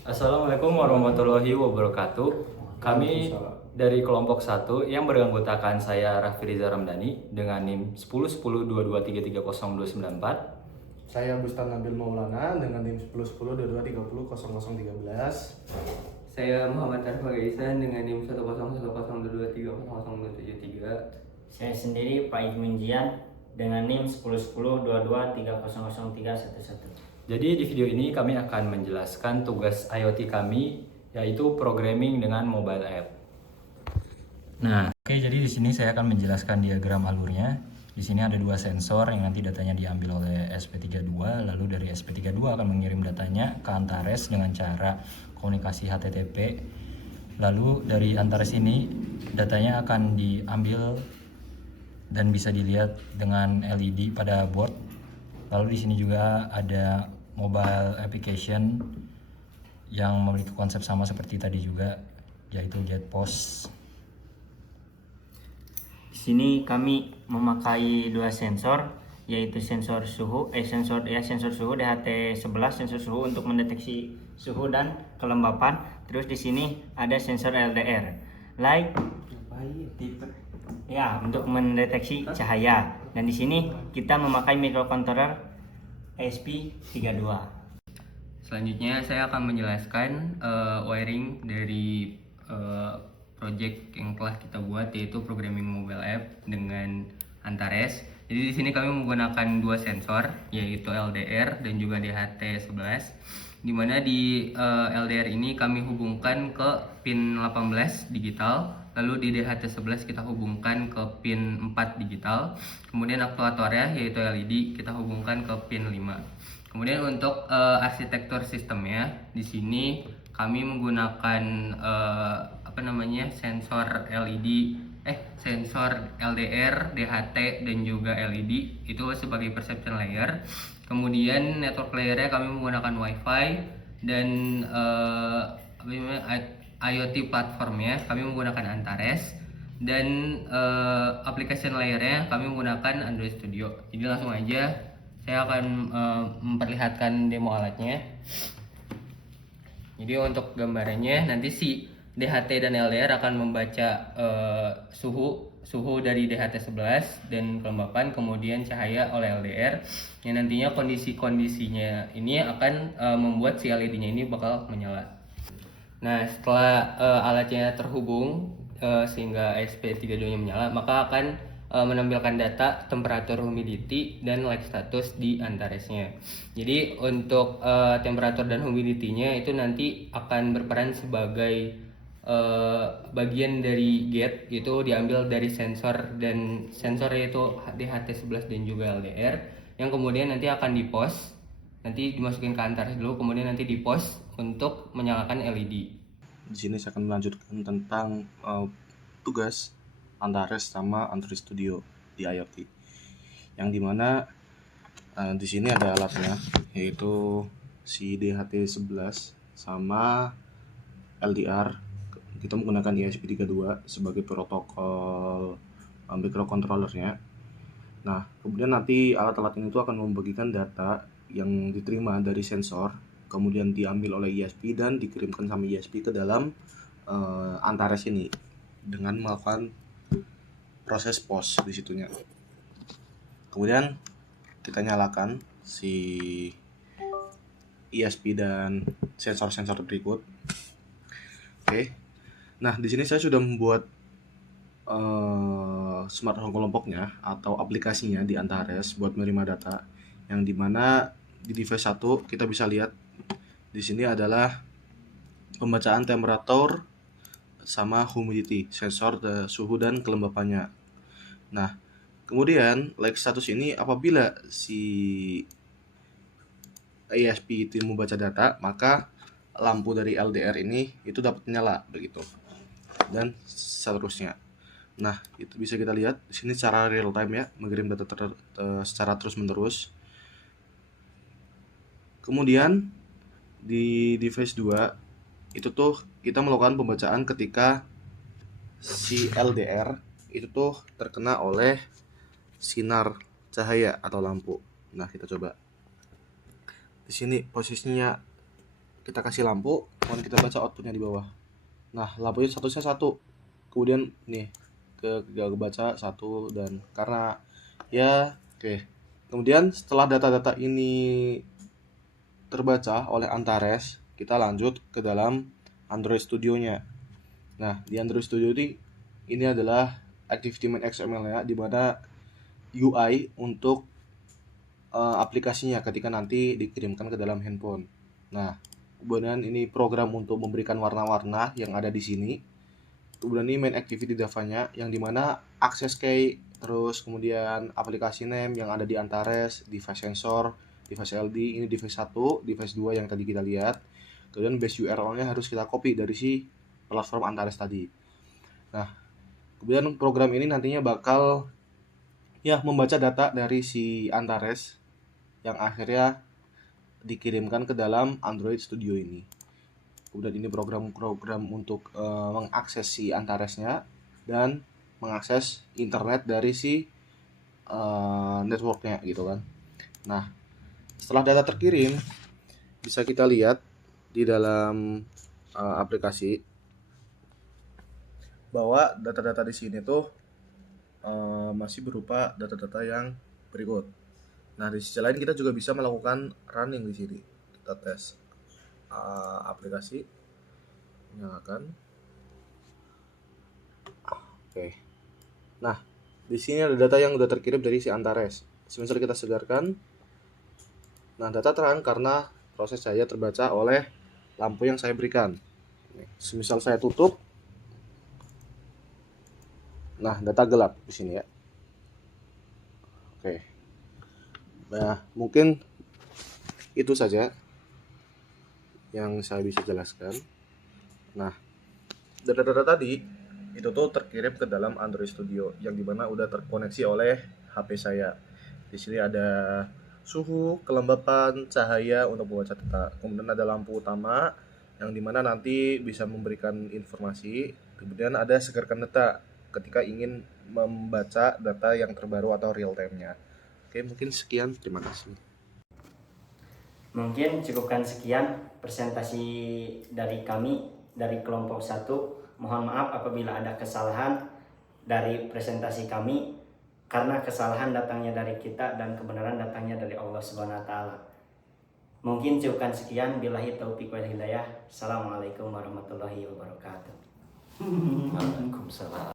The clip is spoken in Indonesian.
Assalamualaikum warahmatullahi wabarakatuh. Kami dari kelompok 1 yang beranggotakan saya Raffi Riza Ramdhani dengan NIM 101022330294. Saya Bustan Nabil Maulana dengan NIM 101022300013. Saya Muhammad Arfa Gaisan dengan NIM 101022300273. Saya sendiri Pak Munjian dengan NIM 101022300311. Jadi di video ini kami akan menjelaskan tugas IoT kami, yaitu programming dengan mobile app. Nah, oke, jadi di sini saya akan menjelaskan diagram alurnya. Di sini ada dua sensor yang nanti datanya diambil oleh SP32, lalu dari SP32 akan mengirim datanya ke Antares dengan cara komunikasi HTTP. Lalu dari Antares ini datanya akan diambil dan bisa dilihat dengan LED pada board. Lalu di sini juga ada mobile application yang memiliki konsep sama seperti tadi juga, yaitu JetPOS. Di sini kami memakai dua sensor, yaitu sensor suhu DHT11, sensor suhu untuk mendeteksi suhu dan kelembapan. Terus di sini ada sensor LDR, light ya, untuk mendeteksi cahaya. Dan di sini kita memakai microcontroller ESP32. Selanjutnya saya akan menjelaskan wiring dari project yang telah kita buat, yaitu programming mobile app dengan Antares. Jadi di sini kami menggunakan dua sensor, yaitu LDR dan juga DHT11. Di mana di LDR ini kami hubungkan ke pin 18 digital, lalu di DHT11 kita hubungkan ke pin 4 digital. Kemudian aktuatornya yaitu LED kita hubungkan ke pin 5. Kemudian untuk arsitektur sistemnya, di sini kami menggunakan sensor LED, sensor LDR, DHT dan juga LED itu sebagai perception layer. Kemudian network layernya kami menggunakan WiFi dan IoT platformnya kami menggunakan Antares, dan application layernya kami menggunakan Android Studio. Jadi langsung aja saya akan memperlihatkan demo alatnya. Jadi untuk gambarannya nanti si DHT dan LDR akan membaca suhu dari DHT11 dan kelembapan, kemudian cahaya oleh LDR, yang nantinya kondisi-kondisinya ini akan membuat si LED-nya ini bakal menyala. Nah, setelah alatnya terhubung sehingga SP32-nya menyala, maka akan menampilkan data temperatur, humidity, dan light status di Antaresnya. Jadi untuk temperatur dan humidity-nya itu nanti akan berperan sebagai bagian dari gate, itu diambil dari sensor, dan sensor yaitu DHT11 dan juga LDR, yang kemudian nanti akan di-post, nanti dimasukin ke Antares dulu, kemudian nanti di-post untuk menyalakan LED. Di sini saya akan melanjutkan tentang tugas Antares sama Android Studio di IoT, yang dimana di sini ada alatnya, yaitu si DHT11 sama LDR. Kita menggunakan ESP32 sebagai protokol microcontrollernya. Nah, kemudian nanti alat-alat ini tuh akan membagikan data yang diterima dari sensor, kemudian diambil oleh ESP dan dikirimkan sama ESP ke dalam Antares ini dengan melakukan proses POS di situnya. Kemudian kita nyalakan si ESP dan sensor-sensor berikut. Oke. Nah, di sini saya sudah membuat smart home kelompoknya atau aplikasinya di Antares buat menerima data, yang dimana di device 1 kita bisa lihat di sini adalah pembacaan temperatur sama humidity, sensor suhu dan kelembapannya. Nah, kemudian light status ini apabila si ESP itu membaca data, maka lampu dari LDR ini itu dapat menyala begitu, dan seterusnya. Nah, itu bisa kita lihat di sini secara real time ya, mengirim data secara terus-menerus. Kemudian di device 2 itu tuh kita melakukan pembacaan ketika si LDR itu tuh terkena oleh sinar cahaya atau lampu. Nah, kita coba. Di sini posisinya kita kasih lampu, kemudian kita baca outputnya di bawah. Nah, lampunya statusnya 1. Kemudian nih ke baca 1, dan karena ya oke. Kemudian setelah data-data ini terbaca oleh Antares, kita lanjut ke dalam Android Studio-nya. Nah, di Android Studio ini adalah ActivityMain XML-nya, di mana UI untuk aplikasinya ketika nanti dikirimkan ke dalam handphone. Nah, kemudian ini program untuk memberikan warna-warna yang ada di sini. Kemudian ini main activity Java-nya, yang dimana akses key, terus kemudian aplikasi name yang ada di Antares, device sensor, device LD, ini device 1, device 2 yang tadi kita lihat. Kemudian base URL-nya harus kita copy dari si platform Antares tadi. Nah, kemudian program ini nantinya bakal ya membaca data dari si Antares yang akhirnya dikirimkan ke dalam Android Studio ini. Kemudian ini program-program untuk mengakses si Antaresnya dan mengakses internet dari si networknya gitu kan. Nah, setelah data terkirim, bisa kita lihat di dalam aplikasi bahwa data-data di sini tuh masih berupa data-data yang berikut. Nah, di sisi lain kita juga bisa melakukan running di sini. Kita tes aplikasi, nyalakan. Oke. Nah, di sini ada data yang udah terkirim dari si Antares. Semisal kita segarkan, nah data terang karena proses cahaya terbaca oleh lampu yang saya berikan. Semisal saya tutup, nah data gelap di sini ya. Oke. Nah, mungkin itu saja yang saya bisa jelaskan. Nah, data-data tadi itu tuh terkirim ke dalam Android Studio yang dimana udah terkoneksi oleh HP saya. Di sini ada suhu, kelembapan, cahaya untuk membaca data. Kemudian ada lampu utama yang dimana nanti bisa memberikan informasi. Kemudian ada segarkan data ketika ingin membaca data yang terbaru atau real time-nya. Oke, mungkin sekian. Terima kasih. Mungkin cukupkan sekian presentasi dari kami dari kelompok 1. Mohon maaf apabila ada kesalahan dari presentasi kami, karena kesalahan datangnya dari kita dan kebenaran datangnya dari Allah Subhanahu wa taala. Mungkin cukupkan sekian, billahi taufiq wal hidayah. Assalamualaikum warahmatullahi wabarakatuh. Waalaikumsalam.